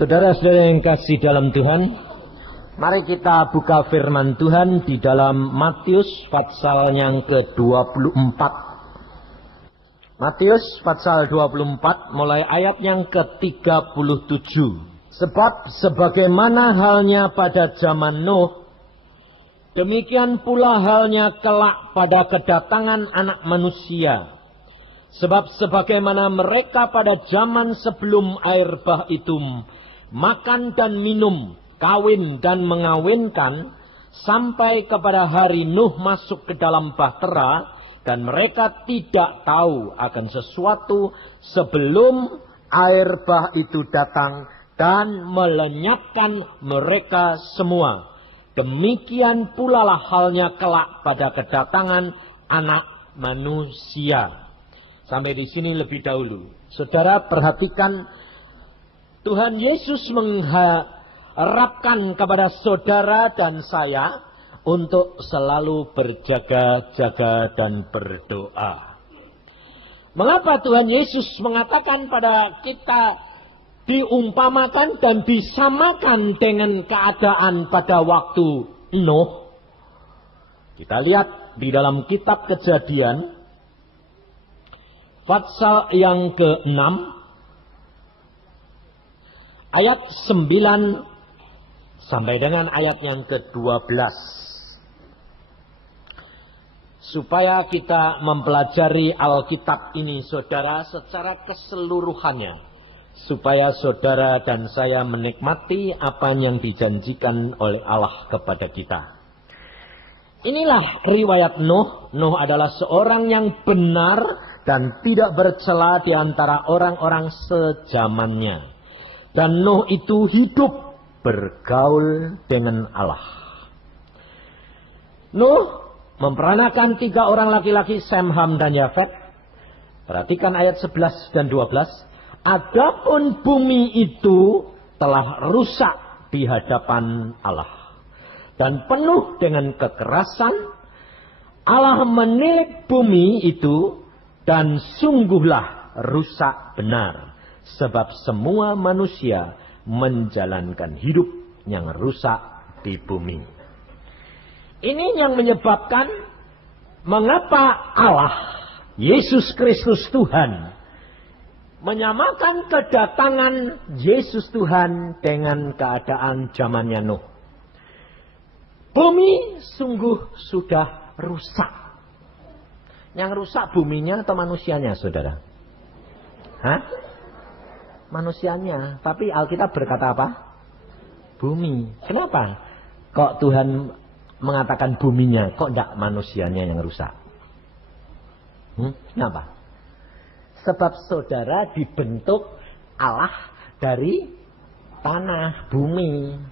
Saudara-saudara yang kasih dalam Tuhan, mari kita buka firman Tuhan di dalam Matius pasal yang ke-24. Matius pasal 24 mulai ayat yang ke-37. Sebab sebagaimana halnya pada zaman Nuh, demikian pula halnya kelak pada kedatangan Anak Manusia. Sebab sebagaimana mereka pada zaman sebelum air bah itu makan dan minum, kawin dan mengawinkan, sampai kepada hari Nuh masuk ke dalam bahtera, dan mereka tidak tahu akan sesuatu sebelum air bah itu datang dan melenyapkan mereka semua. Demikian pula lah halnya kelak pada kedatangan Anak Manusia. Sampai di sini lebih dahulu. Saudara perhatikan, Tuhan Yesus mengharapkan kepada saudara dan saya untuk selalu berjaga-jaga dan berdoa. Mengapa Tuhan Yesus mengatakan pada kita diumpamakan dan disamakan dengan keadaan pada waktu Nuh? Kita lihat di dalam kitab Kejadian pasal yang ke-6 ayat 9 sampai dengan ayat yang ke-12. Supaya kita mempelajari Alkitab ini, saudara, secara keseluruhannya, supaya saudara dan saya menikmati apa yang dijanjikan oleh Allah kepada kita. Inilah riwayat Nuh. Nuh adalah seorang yang benar dan tidak bercela di antara orang-orang sezamannya. Dan Nuh itu hidup bergaul dengan Allah. Nuh memperanakan 3 orang laki-laki, Sem, Ham, dan Yafet. Perhatikan ayat 11 dan 12. Adapun bumi itu telah rusak di hadapan Allah dan penuh dengan kekerasan. Allah menilik bumi itu, dan sungguhlah rusak benar, sebab semua manusia menjalankan hidup yang rusak di bumi. Ini yang menyebabkan mengapa Allah, Yesus Kristus Tuhan, menyamakan kedatangan Yesus Tuhan dengan keadaan zamannya Nuh. Bumi sungguh sudah rusak. Yang rusak buminya atau manusianya, saudara? Hah? Manusianya. Tapi Alkitab berkata apa? Bumi. Kenapa kok Tuhan mengatakan buminya, kok tidak manusianya yang rusak? Kenapa? Sebab saudara dibentuk Allah dari tanah, bumi.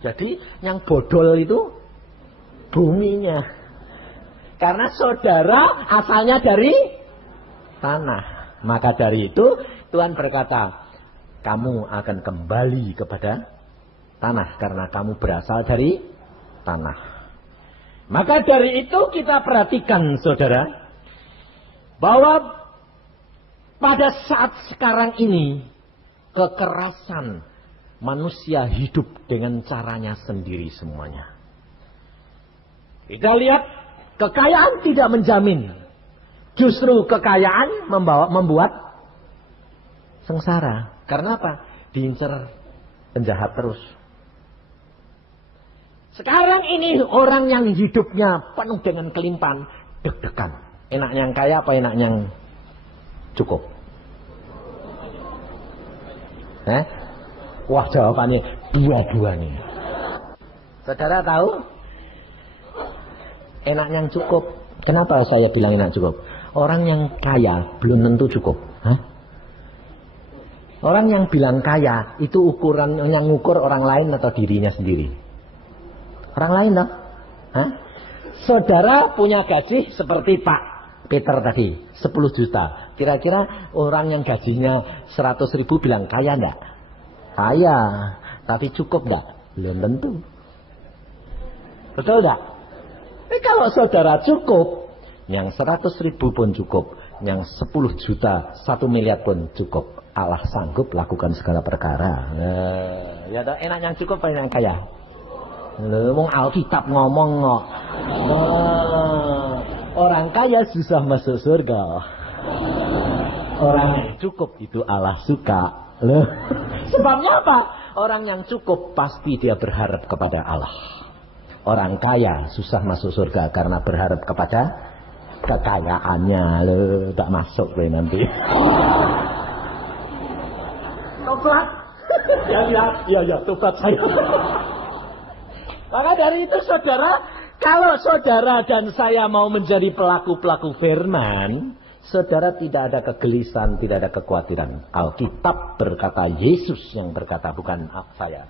Jadi yang bodol itu buminya. Karena saudara asalnya dari tanah. Maka dari itu Tuhan berkata, kamu akan kembali kepada tanah karena kamu berasal dari tanah. Maka dari itu kita perhatikan, saudara, bahwa pada saat sekarang ini kekerasan, manusia hidup dengan caranya sendiri semuanya. Kita lihat, kekayaan tidak menjamin. Justru kekayaan membuat sengsara. Karena apa? Diincar penjahat terus. Sekarang ini orang yang hidupnya penuh dengan kelimpahan, deg-degan. Enaknya yang kaya apa enaknya yang cukup? Wah, jawabannya dua-duanya. Saudara tahu? Enak yang cukup. Kenapa saya bilang enak cukup? Orang yang kaya belum tentu cukup. Orang yang bilang kaya itu ukuran yang ngukur orang lain atau dirinya sendiri? Orang lain dong. Saudara punya gaji seperti Pak Peter tadi, 10 juta. Kira-kira orang yang gajinya 100.000 bilang kaya enggak? Kaya, tapi cukup enggak? Belum tentu. Betul enggak? Kalau saudara cukup, yang 100.000 pun cukup, yang 10 juta, 1 miliar pun cukup. Allah sanggup lakukan segala perkara. Ya enak yang cukup apa yang kaya? Wong Alkitab ngomong kok. Orang kaya susah masuk surga. Orang yang cukup itu Allah suka. Sebabnya apa? Orang yang cukup pasti dia berharap kepada Allah. Orang kaya susah masuk surga karena berharap kepada kekayaannya. Tak masuk nanti. Tobat. Ya, tobat saya. Maka dari itu saudara, kalau saudara dan saya mau menjadi pelaku-pelaku firman, saudara tidak ada kegelisahan, tidak ada kekhawatiran. Alkitab berkata, Yesus yang berkata, bukan saya.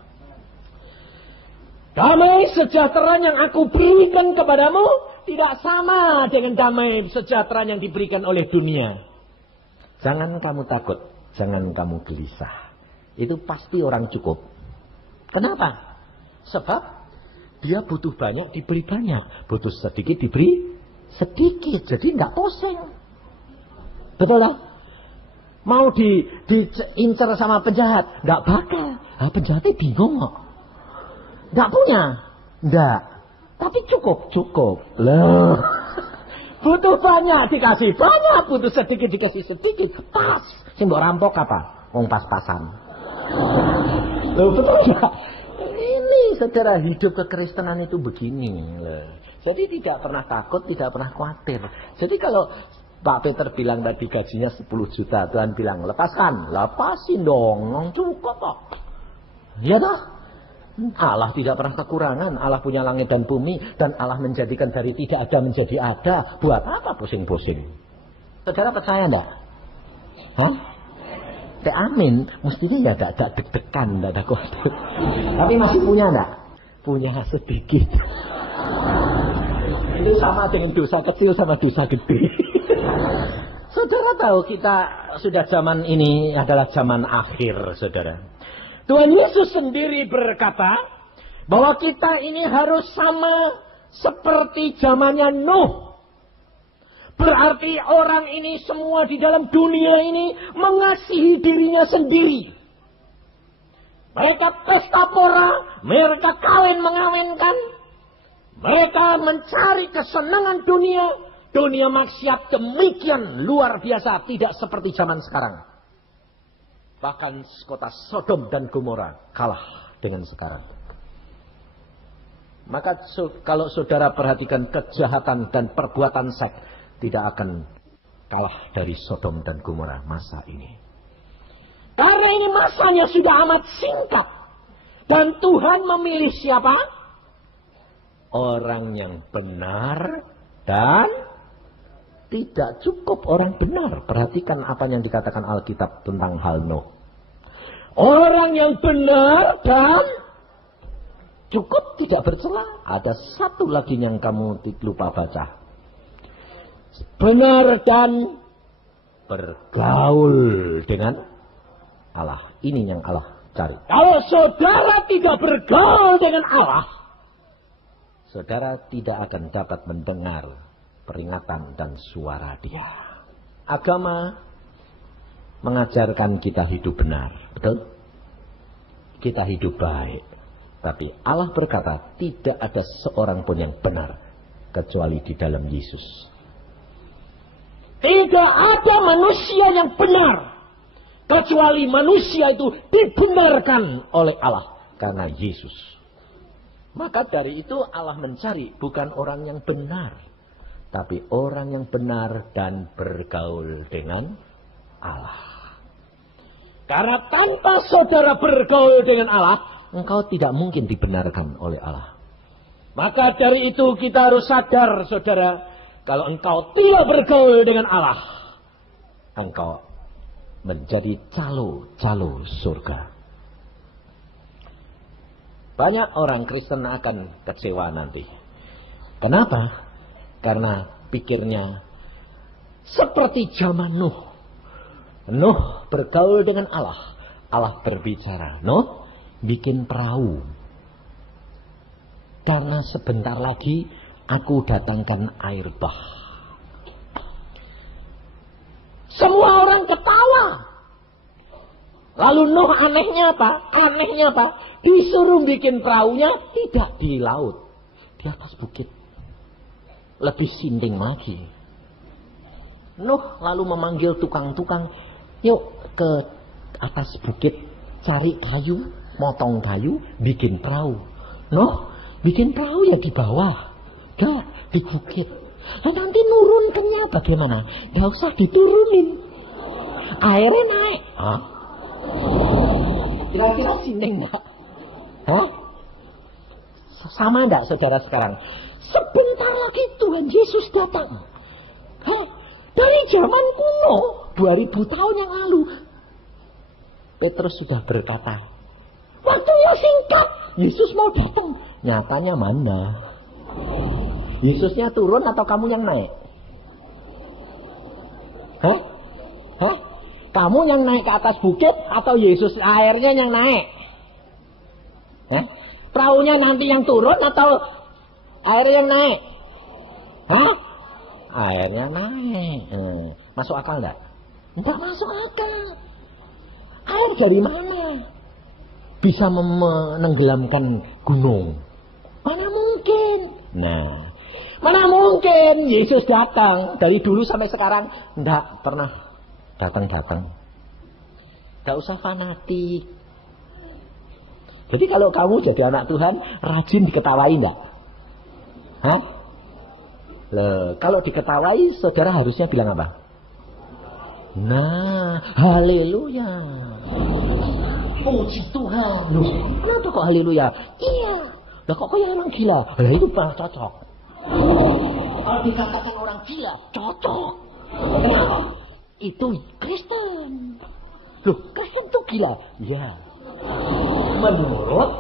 Damai sejahtera yang aku berikan kepadamu tidak sama dengan damai sejahtera yang diberikan oleh dunia. Jangan kamu takut, jangan kamu gelisah. Itu pasti orang cukup. Kenapa? Sebab dia butuh banyak, diberi banyak. Butuh sedikit, diberi sedikit. Jadi tidak pusing. Betul lah? Mau diincar sama penjahat, tidak bakal. Penjahatnya bingung kok. Tidak punya? Tidak. Tapi cukup. Loh. Butuh banyak, dikasih banyak. Butuh sedikit, dikasih sedikit. Pas. Yang mau rampok apa? Wong pas-pasan. Loh, betul tidak? Ini saudara, hidup kekristenan itu begini. Jadi tidak pernah takut, tidak pernah khawatir. Jadi kalau Pak Peter bilang tadi gajinya 10 juta, Tuhan bilang lepaskan. Lepasin dong, cukup kok. Ya dah. Allah tidak pernah kekurangan. Allah punya langit dan bumi. Dan Allah menjadikan dari tidak ada menjadi ada. Buat apa pusing-pusing? Saudara percaya enggak? Hah? Amin. Mestinya ya tidak deg-degan, tidak ada khawatir. Tapi masih punya enggak? Punya sedikit. Itu sama dengan dosa kecil sama dosa gede. Saudara tahu kita sudah zaman ini adalah zaman akhir, saudara. Tuhan Yesus sendiri berkata bahwa kita ini harus sama seperti zamannya Nuh. Berarti orang ini semua di dalam dunia ini mengasihi dirinya sendiri. Mereka pesta pora, mereka kawin mengawinkan, mereka mencari kesenangan dunia. Dunia maksiat demikian luar biasa, tidak seperti zaman sekarang. Bahkan kota Sodom dan Gomora kalah dengan sekarang. Maka kalau saudara perhatikan kejahatan dan perbuatan seks, tidak akan kalah dari Sodom dan Gomora masa ini. Karena ini masanya sudah amat singkat. Dan Tuhan memilih siapa? Orang yang benar dan tidak cukup orang benar. Perhatikan apa yang dikatakan Alkitab tentang hal Nuh. Orang yang benar dan cukup tidak bercela. Ada satu lagi yang kamu lupa baca. Benar dan bergaul dengan Allah. Ini yang Allah cari. Kalau saudara tidak bergaul dengan Allah, saudara tidak akan dapat mendengar peringatan dan suara Dia. Agama mengajarkan kita hidup benar, betul? Kita hidup baik. Tapi Allah berkata tidak ada seorang pun yang benar kecuali di dalam Yesus. Tidak ada manusia yang benar kecuali manusia itu dibenarkan oleh Allah karena Yesus. Maka dari itu Allah mencari bukan orang yang benar, tapi orang yang benar dan bergaul dengan Allah. Karena tanpa saudara bergaul dengan Allah, engkau tidak mungkin dibenarkan oleh Allah. Maka dari itu kita harus sadar, saudara, kalau engkau tidak bergaul dengan Allah, engkau menjadi calo surga. Banyak orang Kristen akan kecewa nanti. Kenapa? Karena pikirnya seperti zaman Nuh. Nuh bergaul dengan Allah. Allah berbicara, Nuh bikin perahu. Karena sebentar lagi aku datangkan air bah. Semua orang ketawa. Lalu Nuh anehnya apa? Disuruh bikin perahunya tidak di laut, di atas bukit. Lebih sinding lagi. Nuh lalu memanggil tukang-tukang, yuk ke atas bukit, cari kayu, motong kayu, bikin perahu. Nuh, bikin perahu ya di bawah, gak di bukit. Nah, nanti nurunkannya bagaimana? Gak usah diturunin, airnya naik. Hah? Kira-kira sinding gak? Hah? Sama enggak saudara sekarang? Sebentar lagi Tuhan Yesus datang. Hah? Dari zaman kuno, 2000 tahun yang lalu, Petrus sudah berkata, waktunya singkat, Yesus mau datang. Nyatanya mana? Yesusnya turun atau kamu yang naik? Hah? Kamu yang naik ke atas bukit atau Yesus airnya yang naik? Hah? Perahunya nanti yang turun atau air yang naik? Hah? Airnya naik. Masuk akal enggak? Enggak masuk akal. Air dari mana bisa menenggelamkan gunung? Mana mungkin? Nah, mana mungkin Yesus datang dari dulu sampai sekarang enggak pernah datang. Enggak usah fanatik. Jadi kalau kamu jadi anak Tuhan, rajin diketawai enggak? Hah? Loh, kalau diketawai, saudara harusnya bilang apa? Nah, haleluya. Puji Tuhan. Loh, kenapa kok haleluya? Iya. Lah kok kayak orang gila? Lah itu pas cocok. Kalau dikatakan orang gila, cocok. Kenapa? Itu Kristen. Loh, Kristen itu gila? Ya. Menurut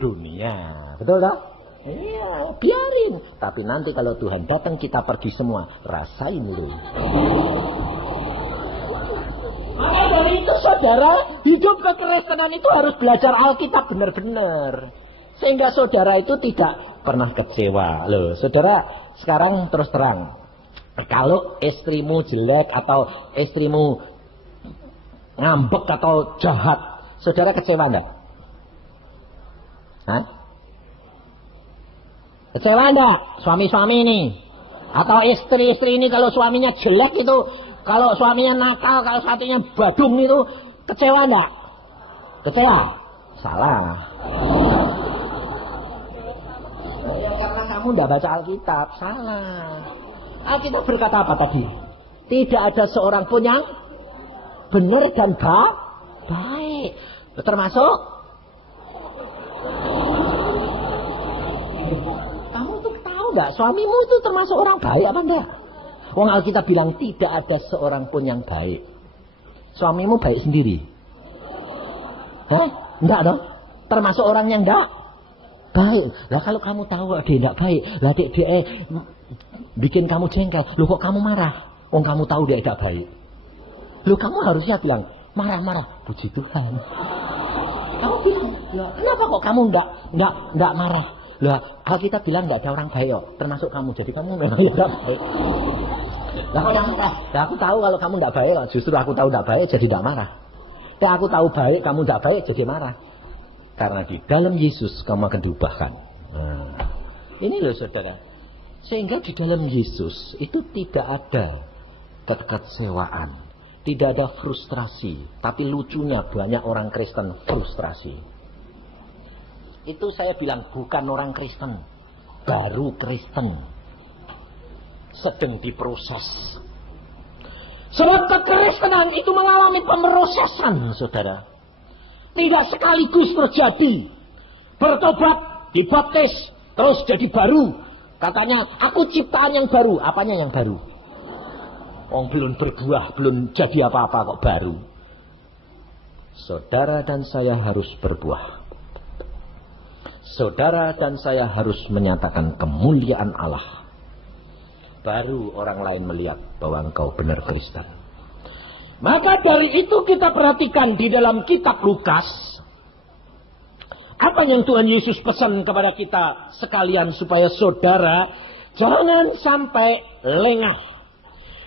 dunia. Betul tak? Iya, biarin. Tapi nanti kalau Tuhan datang kita pergi semua. Rasain dulu. Maka dari itu saudara, hidup kekristenan itu harus belajar Alkitab benar-benar. Sehingga saudara itu tidak pernah kecewa. Loh, saudara sekarang terus terang. Kalau istrimu jelek atau istrimu ngambek atau jahat, saudara kecewa enggak? Hah? Kecewa enggak suami-suami ini? Atau istri-istri ini kalau suaminya jelek itu, kalau suaminya nakal, kalau satunya badung itu, kecewa enggak? Kecewa? Salah. Karena kamu enggak baca Alkitab. Salah. Alkitab berkata apa tadi? Tidak ada seorang pun yang benar dan baik. Termasuk kamu tuh tahu nggak? Suamimu itu termasuk orang baik apa enggak? Wong Alkitab bilang tidak ada seorang pun yang baik. Suamimu baik sendiri. Hah? Enggak dong? Termasuk orang yang enggak baik. Lah kalau kamu tahu dia enggak baik, lah dia bikin kamu jengkel. Loh kok kamu marah? Wong kamu tahu dia enggak baik. Loh kamu harusnya bilang marah-marah. Puji Tuhan. Kamu bilang, kenapa kok kamu enggak marah? Lah Alkitab bilang enggak ada orang baik kok, termasuk kamu. Jadi kamu memang enggak baik. Lah kamu marah. Lah aku tahu kalau kamu enggak baik, justru aku tahu enggak baik jadi enggak marah. Kalau aku tahu baik, kamu enggak baik jadi marah. Karena di dalam Yesus kamu akan diubahkan. Nah, ini loh saudara. Sehingga di dalam Yesus itu tidak ada kekecewaan, tidak ada frustrasi. Tapi lucunya banyak orang Kristen frustrasi. Itu saya bilang bukan orang Kristen, baru Kristen, sedang diproses. Sebab kekristenan itu mengalami pemrosesan, saudara. Tidak sekaligus terjadi. Bertobat, dibaptis, terus jadi baru. Katanya, aku ciptaan yang baru. Apanya yang baru? Belum berbuah, belum jadi apa-apa kok baru. Saudara dan saya harus berbuah. Saudara dan saya harus menyatakan kemuliaan Allah. Baru orang lain melihat bahwa engkau benar Kristen. Maka dari itu kita perhatikan di dalam kitab Lukas. Apa yang Tuhan Yesus pesan kepada kita sekalian supaya saudara jangan sampai lengah.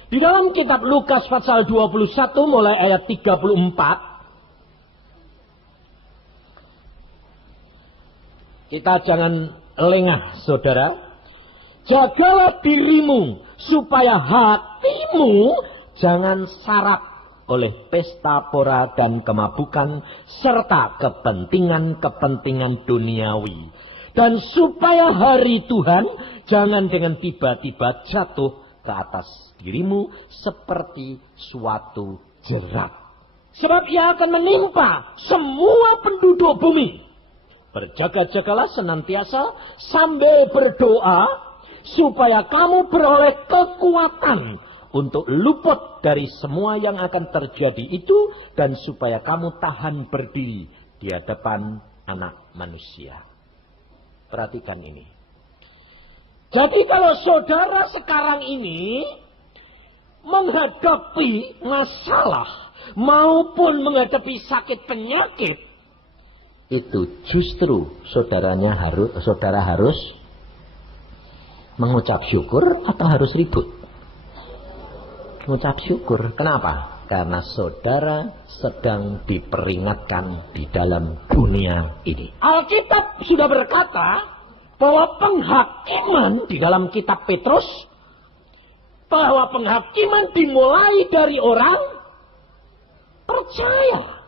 Di dalam kitab Lukas pasal 21 mulai ayat 34. Kita jangan lengah, saudara. Jagalah dirimu supaya hatimu jangan sarap oleh pesta pora dan kemabukan serta kepentingan-kepentingan duniawi. Dan supaya hari Tuhan jangan dengan tiba-tiba jatuh ke atas dirimu seperti suatu jerat. Sebab ia akan menimpa semua penduduk bumi. Berjaga-jagalah senantiasa sambil berdoa supaya kamu beroleh kekuatan untuk luput dari semua yang akan terjadi itu dan supaya kamu tahan berdiri di hadapan Anak Manusia. Perhatikan ini. Jadi kalau saudara sekarang ini menghadapi masalah maupun menghadapi sakit penyakit, itu justru saudara harus mengucap syukur atau harus ribut? Mengucap syukur. Kenapa? Karena saudara sedang diperingatkan di dalam dunia ini. Alkitab sudah berkata bahwa penghakiman di dalam kitab Petrus, bahwa penghakiman dimulai dari orang percaya.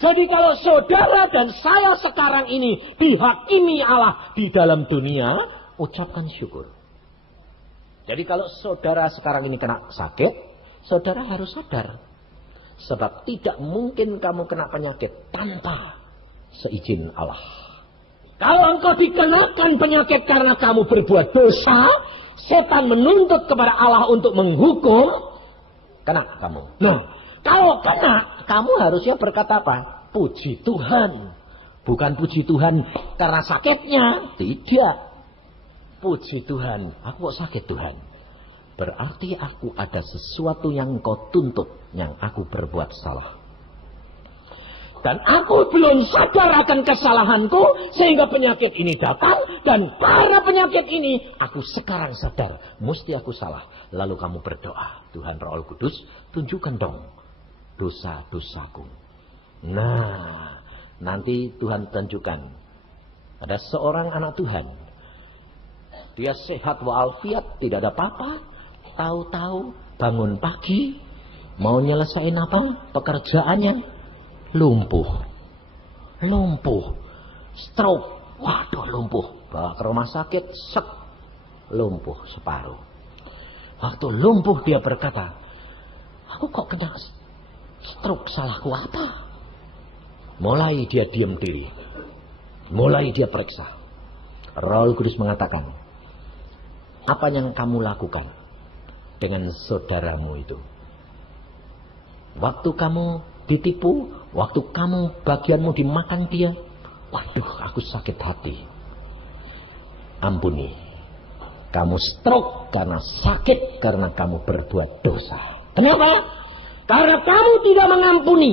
Jadi kalau saudara dan saya sekarang ini dihakimi Allah di dalam dunia, ucapkan syukur. Jadi kalau saudara sekarang ini kena sakit, saudara harus sadar. Sebab tidak mungkin kamu kena penyakit tanpa seizin Allah. Kalau engkau dikenakan penyakit karena kamu berbuat dosa, setan menuntut kepada Allah untuk menghukum, kena kamu. Nah, kalau kena, kamu harusnya berkata apa? Puji Tuhan. Bukan puji Tuhan karena sakitnya. Tidak. Puji Tuhan, aku kok sakit Tuhan? Berarti aku ada sesuatu yang kau tuntut, yang aku berbuat salah. Dan aku belum sadar akan kesalahanku, sehingga penyakit ini datang, dan karena penyakit ini, aku sekarang sadar, mesti aku salah. Lalu kamu berdoa, Tuhan Roh Kudus, tunjukkan dong dosa-dosaku. Nah, nanti Tuhan tunjukkan, ada seorang anak Tuhan, dia sehat walafiat, tidak ada apa-apa. Tahu-tahu bangun pagi, mau nyelesain apa? Pekerjaannya lumpuh. Stroke. Waduh, lumpuh. Bawa ke rumah sakit, lumpuh separuh. Waktu lumpuh dia berkata, aku kok kena stroke, salahku apa? Mulai dia diam diri. Mulai dia periksa. Roh Kudus mengatakan, apa yang kamu lakukan dengan saudaramu itu? Waktu kamu ditipu, waktu kamu bagianmu dimakan dia, waduh, aku sakit hati. Ampuni. Kamu stroke karena sakit, karena kamu berbuat dosa. Kenapa? Karena kamu tidak mengampuni.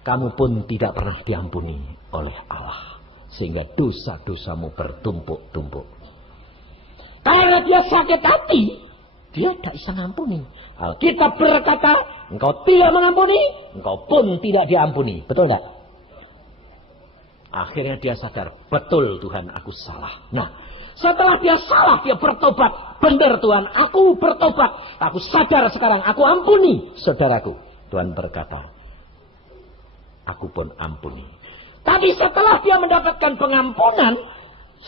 Kamu pun tidak pernah diampuni oleh Allah. Sehingga dosa-dosamu bertumpuk-tumpuk. Karena dia sakit hati, dia tidak bisa mengampuni. Alkitab berkata, engkau tidak mengampuni, engkau pun tidak diampuni. Betul tidak? Akhirnya dia sadar, betul Tuhan, aku salah. Nah, setelah dia salah, dia bertobat. Benar Tuhan, aku bertobat. Aku sadar sekarang, aku ampuni saudaraku. Tuhan berkata, aku pun ampuni. Tapi setelah dia mendapatkan pengampunan,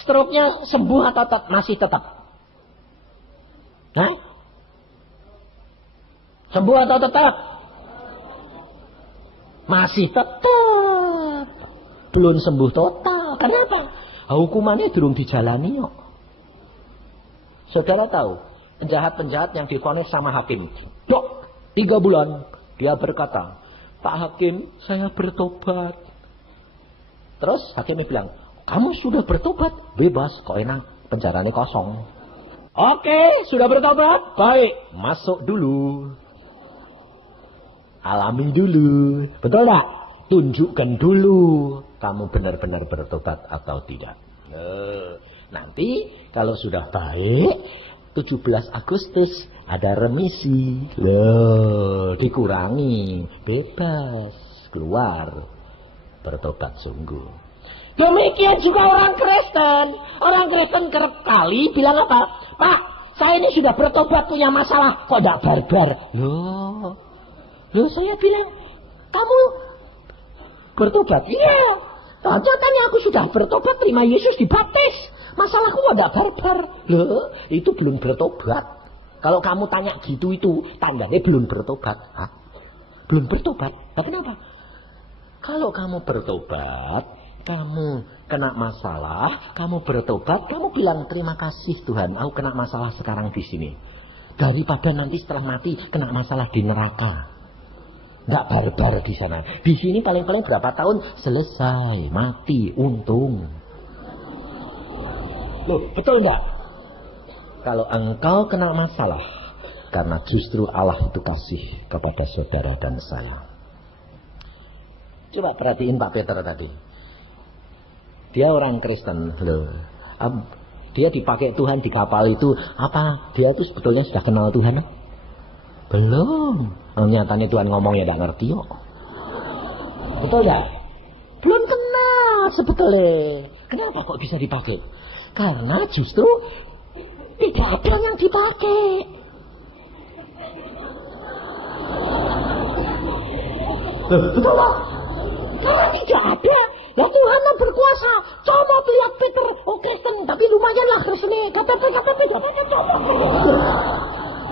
stroke-nya sembuh atau masih tetap? Hah? Sembuh atau tetap? Masih tetap. Belum sembuh total. Kenapa? Hukumannya belum dijalani kok. Saudara tahu, penjahat-penjahat yang divonis sama hakim, dok, 3 bulan, dia berkata, Pak Hakim, saya bertobat. Terus hakimnya bilang, kamu sudah bertobat, bebas, kok enak, penjaranya kosong. Oke, sudah bertobat, baik, masuk dulu. Alami dulu, betul tak? Tunjukkan dulu, kamu benar-benar bertobat atau tidak. Nanti kalau sudah baik, 17 Agustus ada remisi. Loh, dikurangi, bebas, keluar, bertobat sungguh. Demikian juga orang Kristen. Orang Kristen kerap kali bilang apa? Pak, saya ini sudah bertobat punya masalah, kok tidak barbar? Loh, saya bilang, kamu bertobat? Iya. Katanya aku sudah bertobat, terima Yesus, dibaptis. Masalahku ada barbar. Loh, itu belum bertobat. Kalau kamu tanya gitu itu tandanya belum bertobat. Hah? Belum bertobat? Nah, kenapa? Kalau kamu bertobat, kamu kena masalah, kamu bertobat, kamu bilang terima kasih Tuhan, aku kena masalah sekarang di sini. Daripada nanti setelah mati kena masalah di neraka. Enggak barbar di sana. Di sini paling-paling berapa tahun selesai, mati, untung. Loh, betul enggak? Kalau engkau kena masalah, karena justru Allah itu kasih kepada saudara dan saya. Coba perhatiin Pak Peter tadi. Dia orang Kristen, loh. Dia dipakai Tuhan di kapal itu, apa? Dia itu sebetulnya sudah kenal Tuhan? Belum. Nyatanya Tuhan ngomongnya tidak ngerti kok. Betul enggak? Belum kenal sebetulnya. Kenapa kok bisa dipakai? Karena justru tidak ada yang dipakai. Betul loh. Karena tidak ada. Ya Tuhan yang berkuasa. Coba lihat Peter, oh Kristen, tapi lumayan lah Kristen. KTP, coba.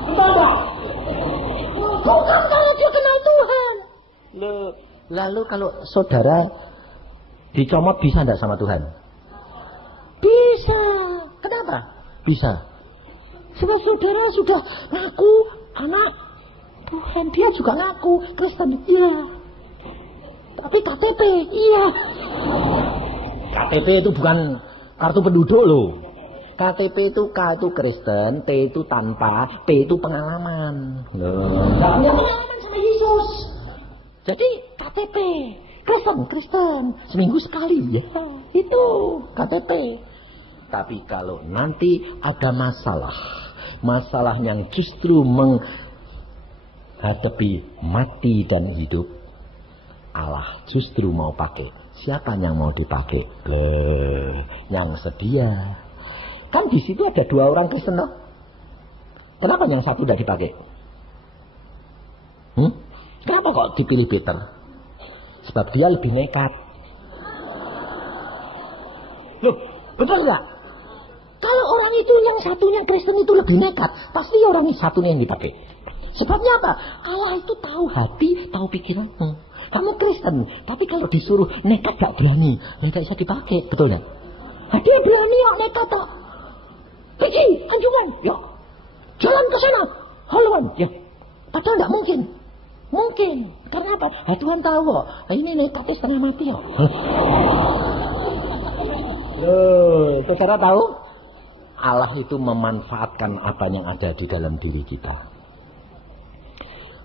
Betul. Bukan kalau dia kenal Tuhan. Lalu kalau saudara dicomot bisa enggak sama Tuhan? Bisa. Kenapa? Bisa. Sebab saudara sudah ngaku anak Tuhan, dia juga ngaku Kristen. Iya. Tapi KTP, iya. KTP itu bukan kartu penduduk loh. KTP itu K itu Kristen, T itu tanpa, P itu pengalaman. Loh. Gak punya pengalaman sama Yesus. Jadi KTP Kristen seminggu sekali ya. Itu KTP. Tapi kalau nanti ada masalah yang justru menghadapi mati dan hidup, Allah justru mau pakai. Siapa yang mau dipakai? Yang sedia. Kan di situ ada 2 orang Kristen loh. Kenapa yang satu tidak dipakai? Kenapa kok dipilih Peter? Sebab dia lebih nekat. Loh, betul nggak? Kalau orang itu yang satunya Kristen itu lebih nekat, pasti orang ini satunya yang dipakai. Sebabnya apa? Allah itu tahu hati, tahu pikiranmu. Kamu Kristen, tapi kalau disuruh nekat gak berani, nggak bisa dipakai, betul nggak? Dia berani kok nekat tak? Pergi, anjungan, ya. Jalan ke sana, haluan, ya. Padahal tidak mungkin. Mungkin. Karena apa? Tuhan tahu kok. Ini nekatnya setengah mati kok. Saudara tahu? Allah itu memanfaatkan apa yang ada di dalam diri kita.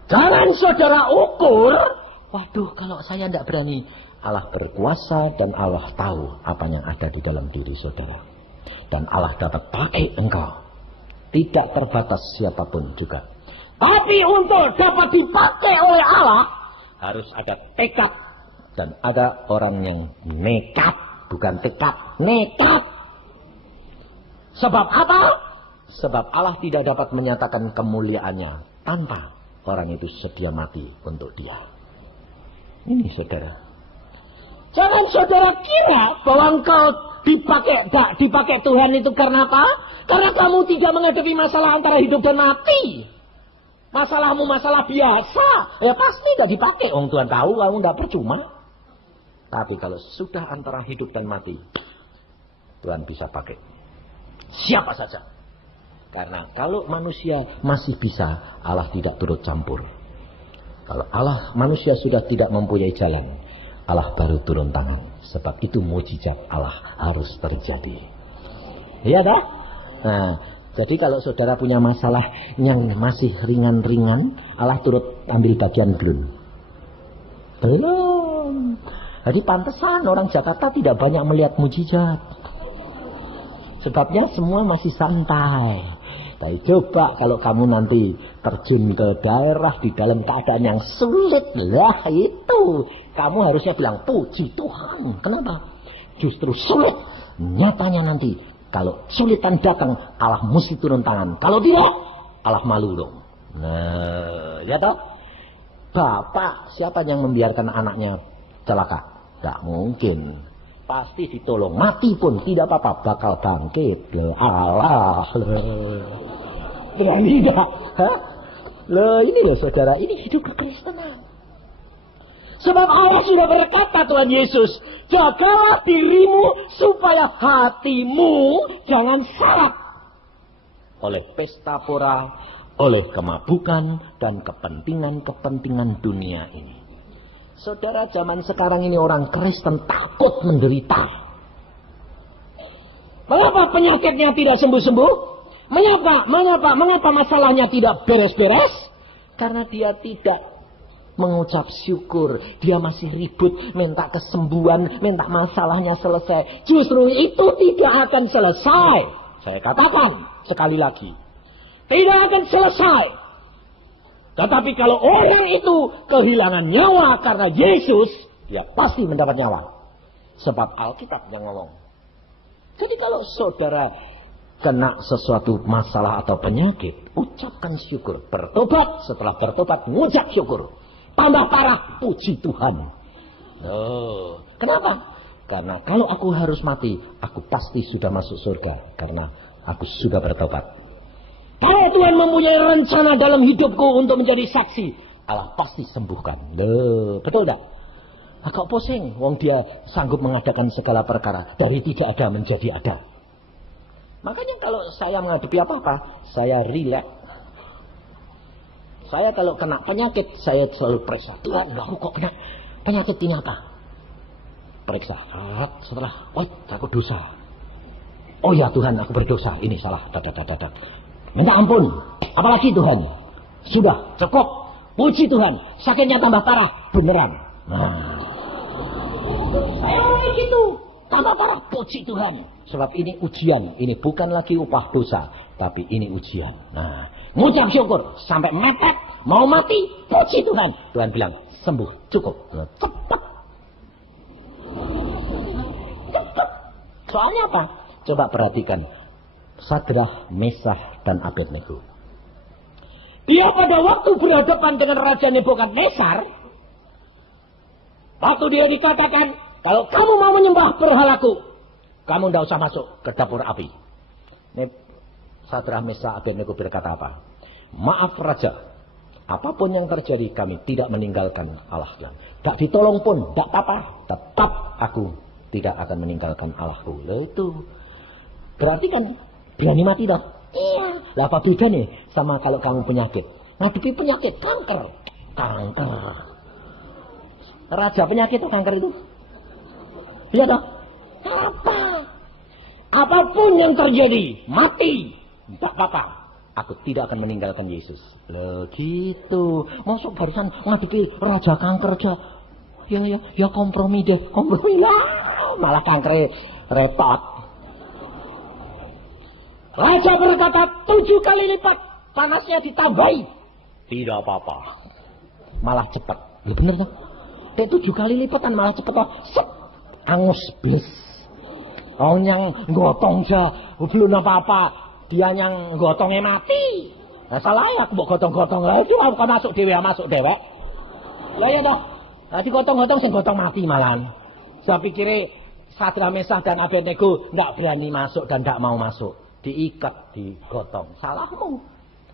Jangan saudara ukur. Waduh, kalau saya tidak berani. Allah berkuasa dan Allah tahu apa yang ada di dalam diri saudara. Dan Allah dapat pakai engkau. Tidak terbatas siapapun juga. Tapi untuk dapat dipakai oleh Allah, harus ada tekad. Dan ada orang yang nekat. Bukan tekad, nekat. Sebab apa? Sebab Allah tidak dapat menyatakan kemuliaannya tanpa orang itu sedia mati untuk dia. Ini saudara. Jangan saudara kira bahwa engkau dipakai Tuhan itu karena apa? Karena kamu tidak menghadapi masalah antara hidup dan mati. Masalahmu masalah biasa, ya pasti tidak dipakai. Orang Tuhan tahu kamu tidak percuma. Tapi kalau sudah antara hidup dan mati, Tuhan bisa pakai siapa saja. Karena kalau manusia masih bisa, Allah tidak turut campur. Kalau manusia sudah tidak mempunyai jalan, Allah baru turun tangan. Sebab itu mujizat Allah harus terjadi. Iya dah? Nah, jadi kalau saudara punya masalah yang masih ringan-ringan, Allah turut ambil bagian belum? Belum. Jadi pantesan orang Jakarta tidak banyak melihat mujizat. Sebabnya semua masih santai. Tapi coba kalau kamu nanti terjun ke daerah di dalam keadaan yang sulit, lah itu kamu harusnya bilang puji Tuhan. Kenapa? Justru sulit. Nyatanya nanti kalau sulitan datang, Allah mesti turun tangan. Kalau tidak, Allah malu dong. Nah, ya toh? Bapak siapa yang membiarkan anaknya celaka? Gak mungkin. Pasti ditolong. Mati pun tidak apa-apa, bakal bangkit. Allah. Berani gak? Loh, ini loh saudara, ini hidup kekristenan. Sebab Allah sudah berkata, Tuhan Yesus, jagalah dirimu supaya hatimu jangan syarat oleh pesta pora, oleh kemabukan dan kepentingan-kepentingan dunia ini. Saudara, zaman sekarang ini orang Kristen takut menderita. Mengapa penyakitnya tidak sembuh-sembuh? Mengapa masalahnya tidak beres-beres? Karena dia tidak mengucap syukur. Dia masih ribut, minta kesembuhan, minta masalahnya selesai. Justru itu tidak akan selesai. Saya katakan sekali lagi, tidak akan selesai. Tetapi kalau orang itu kehilangan nyawa karena Yesus, dia pasti mendapat nyawa. Sebab Alkitab yang ngomong. Jadi kalau saudara kena sesuatu masalah atau penyakit, ucapkan syukur. Bertobat, setelah bertobat, ngucap syukur. Tambah parah, puji Tuhan. Oh, kenapa? Karena kalau aku harus mati, aku pasti sudah masuk surga. Karena aku sudah bertobat. Kalau Tuhan mempunyai rencana dalam hidupku untuk menjadi saksi, Allah pasti sembuhkan. Loh, betul tak? Agak pusing, wong dia sanggup mengadakan segala perkara. Dari tidak ada menjadi ada. Makanya kalau saya menghadapi apa-apa, saya rileks. Saya kalau kena penyakit, saya selalu periksa. Tuhan, aku kok kena penyakit ini apa? Periksa. Setelah, aku dosa. Oh ya Tuhan, aku berdosa. Ini salah. Minta ampun. Apalagi Tuhan? Sudah, cukup. Puji Tuhan. Sakitnya tambah parah. Beneran. Nah. Saya gitu. Tambah parah. Puji Tuhan. Sebab ini ujian. Ini bukan lagi upah dosa. Tapi ini ujian. Nah. Ngucap syukur. Sampai mepet. Mau mati. Puji Tuhan. Tuhan bilang, sembuh. Cukup. Cepat. Cepat. Soalnya apa? Coba perhatikan. Sadrah, Mesah, dan Abednego. Dia pada waktu berhadapan dengan Raja Nebukadnezar, waktu dia dikatakan, kalau kamu mau menyembah berhalaku, kamu tidak usah masuk ke dapur api. Sadrah, Mesah, Abednego berkata apa? Maaf Raja, apapun yang terjadi kami tidak meninggalkan Allah. Tak ditolong pun, tak apa-apa, tetap aku tidak akan meninggalkan Allahku. Loh itu berarti kan berani mati dah. Iya. Lah apa beda nih sama kalau kamu penyakit? Ngadepi penyakit kanker. Raja penyakit atau kanker itu? Iya toh? Apa? Apapun yang terjadi, mati. Tak apa-apa. Aku tidak akan meninggalkan Yesus. Loh gitu. Masuk barusan ngadepi raja kanker aja. Ya kompromi deh. Kompromi lah. Malah kanker repot. Raja berkata 7 kali lipat panasnya ditambahi. Tidak apa-apa. Malah cepat. Ya bener kan? 7 kali lipatan malah cepat. Sep. Angus bis. Orang yang gotong aja. Belum apa-apa. Dia yang gotongnya mati. Nah salah ya. Mbok gotong-gotong. Itu bukan masuk dewek. Lah ya toh. Nanti gotong-gotong sing gotong mati malahan. Saya pikir Sadrah, Mesah, dan Abednego tidak berani masuk dan tidak mau masuk. Diikat, digotong. Salahmu.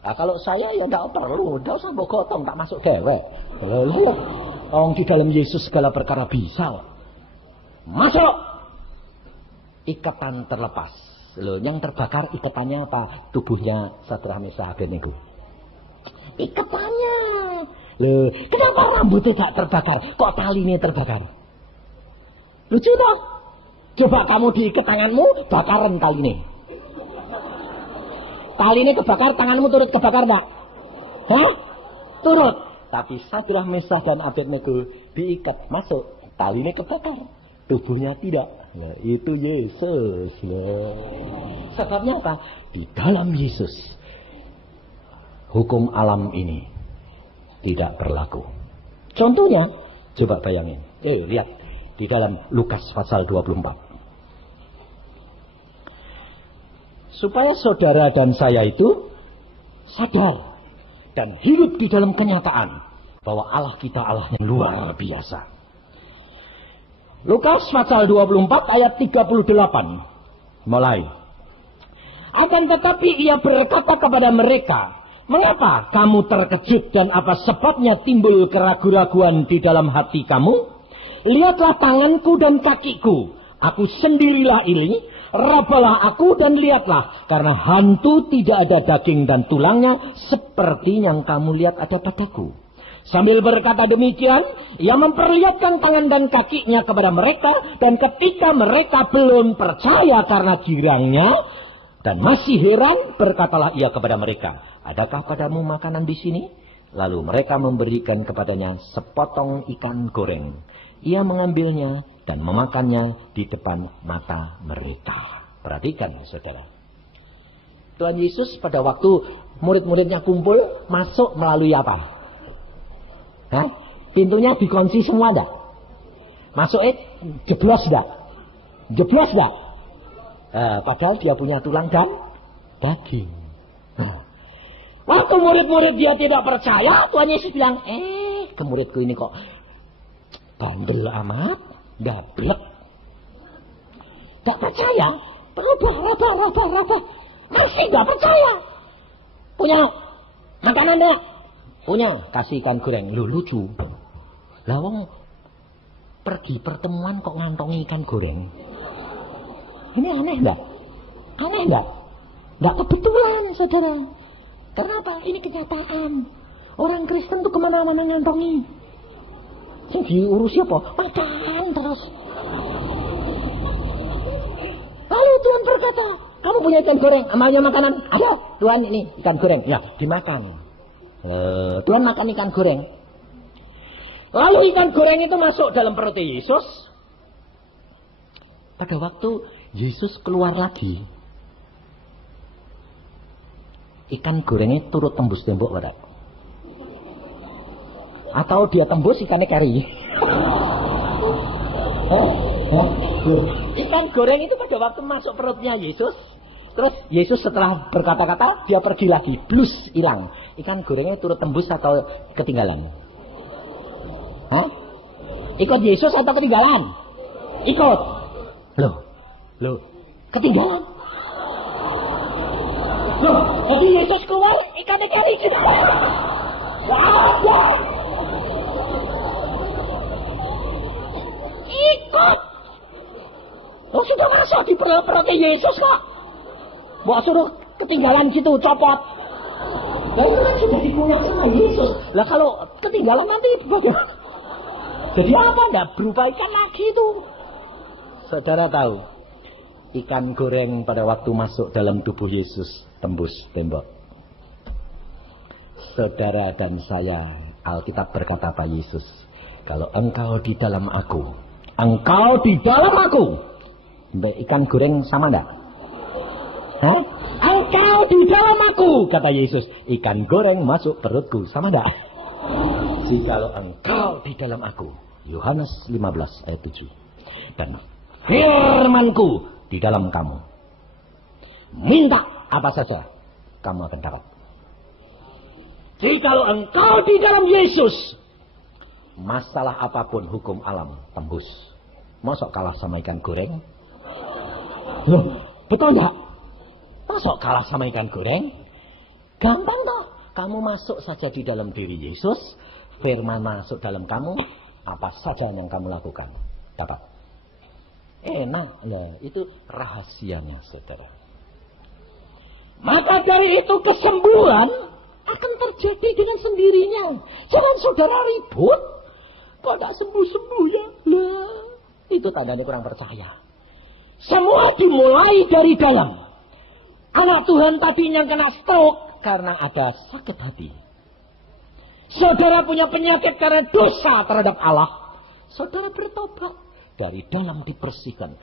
Nah, kalau saya ya tidak perlu. Tidak usah gotong, tak masuk dewek. Orang di dalam Yesus segala perkara bisa. Masuk. Ikatan terlepas. Loh, yang terbakar ikatannya apa? Tubuhnya Sadrah, Mesah, Abednego. Ikatannya. Loh, kenapa rambutnya tak terbakar? Kok talinya terbakar? Lucu dong. Coba kamu diikat tanganmu, bakaran talinya. Tali ini kebakar, tanganmu turut kebakar tak? Hah? Turut. Tapi Sadrah, Mesah, dan Abednego diikat masuk. Tali ini kebakar. Tubuhnya tidak. Ya, itu Yesus. Ya. Sebabnya apa? Di dalam Yesus hukum alam ini tidak berlaku. Contohnya, coba bayangin. Lihat di dalam Lukas pasal 24. Supaya saudara dan saya itu sadar dan hidup di dalam kenyataan bahwa Allah kita Allah yang luar biasa. Lukas pasal 24 ayat 38. Mulai. Akan tetapi ia berkata kepada mereka, mengapa kamu terkejut dan apa sebabnya timbul keraguan-raguan di dalam hati kamu? Lihatlah tanganku dan kakiku, aku sendirilah ini, rabalah aku dan lihatlah, karena hantu tidak ada daging dan tulangnya seperti yang kamu lihat ada padaku. Sambil berkata demikian, ia memperlihatkan tangan dan kakinya kepada mereka, dan ketika mereka belum percaya karena girangnya dan masih heran, berkatalah ia kepada mereka, adakah padamu makanan di sini? Lalu mereka memberikan kepadanya sepotong ikan goreng. Ia mengambilnya dan memakannya di depan mata mereka. Perhatikan saudara. Tuhan Yesus pada waktu murid-muridnya kumpul, masuk melalui apa? Hah? Pintunya dikunci semua enggak? Masuknya jeblos enggak? Jeblos enggak? Padahal dia punya tulang dan daging. Waktu murid-murid dia tidak percaya, Tuhan Yesus bilang, ke muridku ini kok bandel amat, gablek. Tak percaya, raba. Masih gak percaya. Punya makanan enggak? Punya, kasih ikan goreng. Lu lucu. Lawang pergi pertemuan kok ngantongi ikan goreng. Ini aneh enggak? Aneh enggak? Enggak kebetulan, saudara. Kenapa? Ini kenyataan. Orang Kristen tuh kemana-mana ngantongi. Yang diurus apa? Makan terus. Lalu Tuhan berkata, kamu punya ikan goreng, amalnya makanan? Ada, Tuhan ini ikan goreng. Ya, dimakan. Tuhan makan ikan goreng. Lalu ikan goreng itu masuk dalam perut Yesus. Pada waktu Yesus keluar lagi, ikan gorengnya turut tembus tembok pada. Atau dia tembus ikannya kari. Ikan goreng itu pada waktu masuk perutnya Yesus, terus Yesus setelah berkata-kata dia pergi lagi, blus hilang. Ikan gorengnya turut tembus atau ketinggalan? Hah? Ikut Yesus atau ketinggalan? Ikut. Loh, ketinggalan. Loh, jadi Yesus keluar ikannya kari juga. Wah. Ikut. Oh, sudah masuk di perutnya Yesus kok. Mau suruh ketinggalan situ, copot. Nah, itu kan sudah digunakan sama Yesus. Lah kalau ketinggalan nanti bagaimana? Jadi apa? Enggak berupa ikan lagi itu. Saudara tahu, ikan goreng pada waktu masuk dalam tubuh Yesus tembus tembok. Saudara dan saya, Alkitab berkata Pak Yesus, kalau engkau di dalam aku, engkau di dalam aku. Ikan goreng sama enggak? Hah? Engkau di dalam aku, kata Yesus. Ikan goreng masuk perutku, sama enggak? Jikalau engkau di dalam aku, Yohanes 15 ayat 7. Dan firmanku di dalam kamu. Minta apa saja, kamu akan dapat. Jikalau engkau di dalam Yesus, masalah apapun hukum alam tembus. Masuk kalah sama ikan goreng? Loh, betul enggak? Masuk kalah sama ikan goreng? Gampang toh. Kamu masuk saja di dalam diri Yesus, firman masuk dalam kamu, apa saja yang kamu lakukan dapat. Enak ya, itu rahasianya saudara. Maka dari itu kesembuhan akan terjadi dengan sendirinya. Jangan saudara ribut. Kok tidak sembuh-sembuh ya? Lah, itu tandanya kurang percaya. Semua dimulai dari dalam. Anak Tuhan tadinya kena stroke karena ada sakit hati. Saudara punya penyakit karena dosa terhadap Allah. Saudara bertobat. Dari dalam dibersihkan.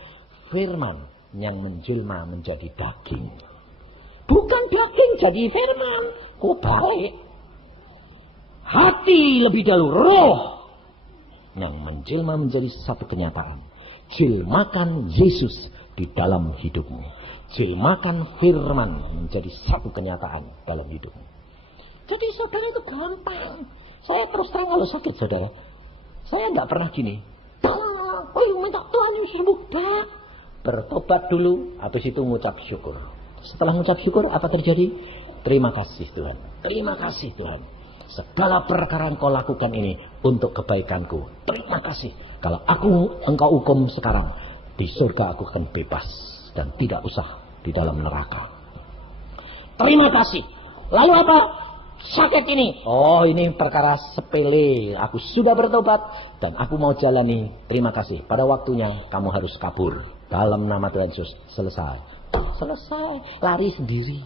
Firman yang menjelma menjadi daging. Bukan daging jadi firman. Kok baik? Hati lebih dahulu, roh yang menjelma menjadi satu kenyataan. Jelmakan Yesus di dalam hidupmu. Jelmakan firman menjadi satu kenyataan dalam hidupmu. Jadi saudara itu gampang. Saya terus terang kalau sakit saudara, saya nggak pernah gini. Minta Tuhan Yesus sembuh. Bertobat dulu, habis itu mengucap syukur. Setelah mengucap syukur, apa terjadi? Terima kasih Tuhan. Terima kasih Tuhan. Segala perkara Engkau lakukan ini untuk kebaikanku. Terima kasih. Kalau Engkau hukum sekarang, di surga aku akan bebas dan tidak usah di dalam neraka. Terima kasih. Lalu apa? Sakit ini. Oh, ini perkara sepele. Aku sudah bertobat dan aku mau jalani. Terima kasih. Pada waktunya kamu harus kabur. Dalam nama Tuhan Yesus. Selesai. Selesai. Lari sendiri.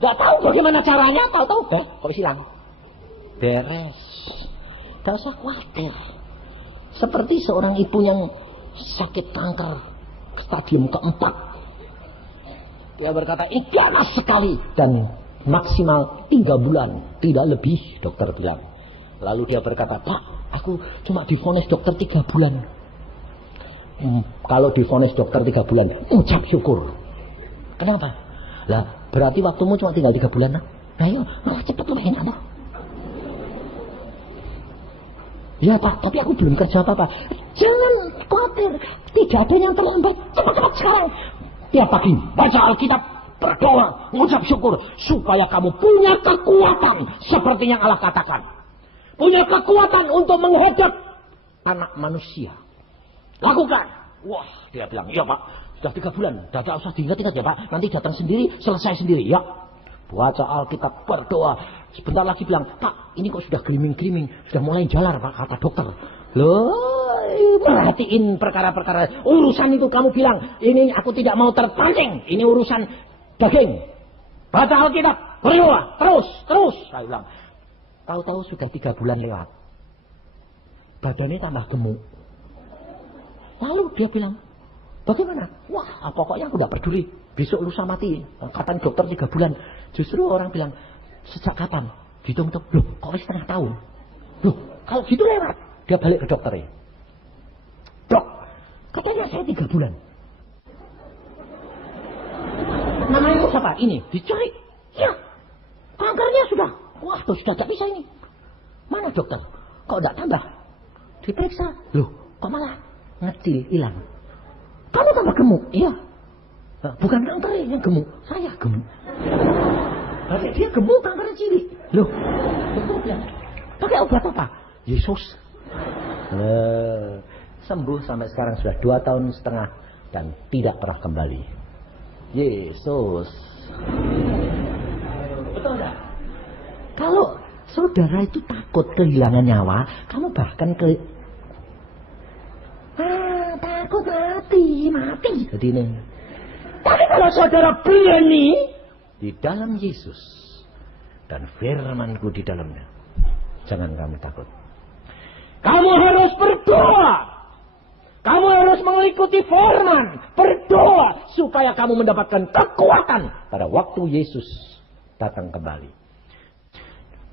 Gak tahu bagaimana caranya. Tahu-tahu kok hilang. Beres. Gak usah khawatir. Seperti seorang ibu yang sakit kanker stadium keempat. Dia berkata, ini ganas sekali. Dan maksimal 3 bulan. Tidak lebih, dokter bilang. Lalu dia berkata, Pak, aku cuma divonis dokter 3 bulan. Kalau divonis dokter 3 bulan, ucap syukur. Kenapa? Lah, berarti waktumu cuma tinggal 3 bulan. Nah, ayo, cepet lu enak toh. Ya Pak, tapi aku belum kerja apa-apa. Jangan khawatir, tidak ada yang terlambat. Cepat-cepat sekarang. Tiap pagi, baca Alkitab, berdoa, mengucap syukur. Supaya kamu punya kekuatan seperti yang Allah katakan. Punya kekuatan untuk menghadap anak manusia. Lakukan. Wah, dia bilang, iya Pak, sudah 3 bulan. Tidak usah diingat-ingat ya Pak. Nanti datang sendiri, selesai sendiri. Ya, baca Alkitab, berdoa. Sebentar lagi bilang, Pak, ini kok sudah gliming-gliming. Sudah mulai jalar Pak, kata dokter. Loh, perhatiin perkara-perkara. Urusan itu kamu bilang, ini aku tidak mau terpancing. Ini urusan daging. Baca Alkitab, berdoa, terus. Saya bilang, tahu-tahu sudah 3 bulan lewat. Badannya tambah gemuk. Lalu dia bilang, bagaimana? Wah, pokoknya aku tidak peduli. Besok lusa mati. Kapan dokter 3 bulan. Justru orang bilang, sejak kapan? Dihitung-hitung. Loh, kok setengah tahun? Loh, kalau gitu lewat. Dia balik ke dokternya. Dok, katanya saya 3 bulan. Namanya siapa? Ini. Dicari. Ya, kankernya sudah. Wah, tuh sudah tidak bisa ini. Mana dokter? Kok tidak tambah? Diperiksa. Loh, kok malah ngecil, hilang. Kamu tambah gemuk. Iya. Bukan kanker yang gemuk. Saya gemuk. Berarti dia gemuk, kankernya cilik. Loh, pakai obat apa? Yesus. Sembuh sampai sekarang sudah 2,5 tahun dan tidak pernah kembali. Yesus. Betul enggak? Kalau saudara itu takut kehilangan nyawa, kamu bahkan takut mati. Jadi ini. Tapi kalau saudara berani di dalam Yesus dan firman-Ku di dalamnya, jangan kamu takut. Kamu harus berdoa. Kamu harus mengikuti firman, berdoa supaya kamu mendapatkan kekuatan pada waktu Yesus datang kembali.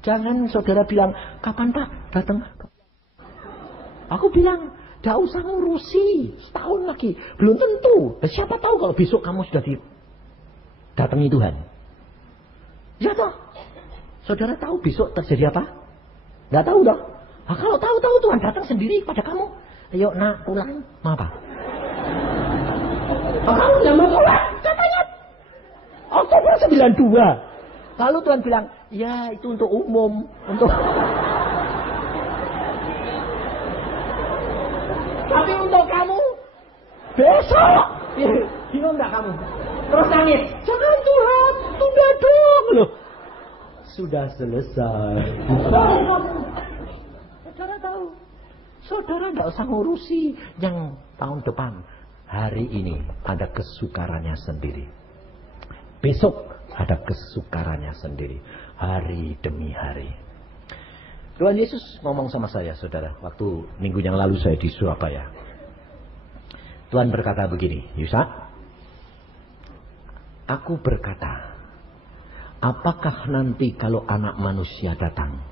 Jangan saudara bilang, kapan Pak datang? Aku bilang, tidak usah ngurusi, setahun lagi. Belum tentu. Siapa tahu kalau besok kamu sudah didatangi Tuhan. Ya toh. Saudara tahu besok terjadi apa? Tidak tahu dong. Nah, kalau tahu Tuhan datang sendiri pada kamu. Ayo nak pulang. Mau apa? Oh, kamu tidak mau pulang. Katanya Oktober 92. Lalu Tuhan bilang, ya itu untuk umum. Tapi untuk kamu besok. Bingung enggak kamu? Terus nangis. Jangan Tuhan, tunda dong loh. Sudah selesai. Saudara tahu. Saudara enggak usah ngurusi yang tahun depan. Hari ini ada kesukarannya sendiri. Besok ada kesukarannya sendiri. Hari demi hari. Tuhan Yesus ngomong sama saya, saudara, waktu minggu yang lalu saya di Surabaya. Tuhan berkata begini, Yusa, Aku berkata, apakah nanti kalau anak manusia datang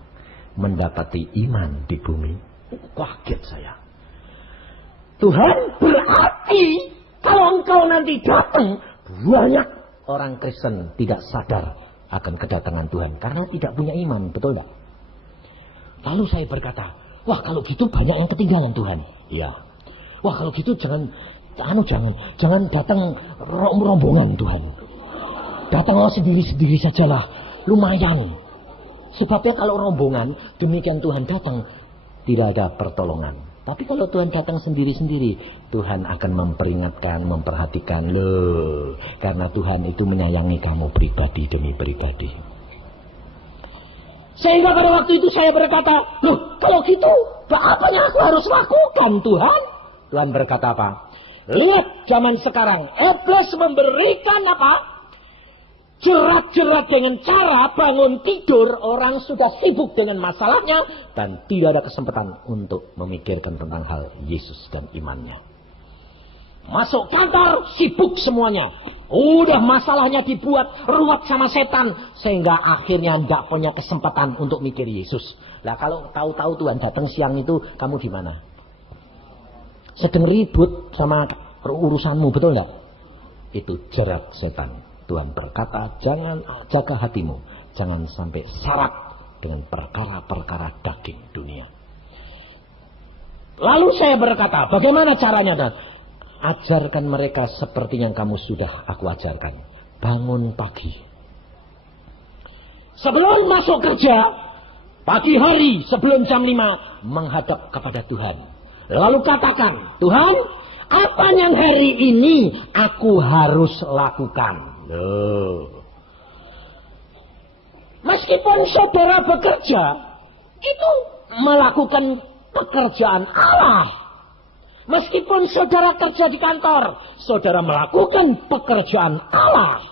mendapati iman di bumi? Kaget saya. Tuhan, berarti kalau engkau nanti datang, banyak orang Kristen tidak sadar akan kedatangan Tuhan karena tidak punya iman, betul tak? Lalu saya berkata, wah kalau gitu banyak yang ketinggalan Tuhan. Iya. Wah kalau gitu jangan datang rombongan Tuhan. Datanglah sendiri-sendiri sajalah, lumayan. Sebabnya kalau rombongan, demikian Tuhan datang, tidak ada pertolongan. Tapi kalau Tuhan datang sendiri-sendiri, Tuhan akan memperingatkan, memperhatikan. Loh, karena Tuhan itu menyayangi kamu pribadi demi pribadi. Sehingga pada waktu itu saya berkata, loh kalau gitu, apa yang aku harus lakukan Tuhan? Tuhan berkata apa? Lihat zaman sekarang, iblis memberikan apa? Jerat-jerat dengan cara bangun tidur, orang sudah sibuk dengan masalahnya dan tidak ada kesempatan untuk memikirkan tentang hal Yesus dan imannya. Masuk kantor, sibuk semuanya. Udah masalahnya dibuat ruwet sama setan sehingga akhirnya tidak punya kesempatan untuk mikir Yesus. Nah kalau tahu-tahu Tuhan datang siang itu, kamu di mana? Sedang ribut sama urusanmu, betul enggak? Itu jerat setan. Tuhan berkata, jangan jaga hatimu, jangan sampai syarat dengan perkara-perkara daging dunia. Lalu saya berkata, bagaimana caranya? Ajarkan mereka seperti yang kamu sudah aku ajarkan. Bangun pagi. Sebelum masuk kerja, pagi hari sebelum jam 5, menghadap kepada Tuhan. Lalu katakan, Tuhan, apa yang hari ini aku harus lakukan? Loh. Meskipun saudara bekerja, itu melakukan pekerjaan Allah. Meskipun saudara kerja di kantor, saudara melakukan pekerjaan Allah.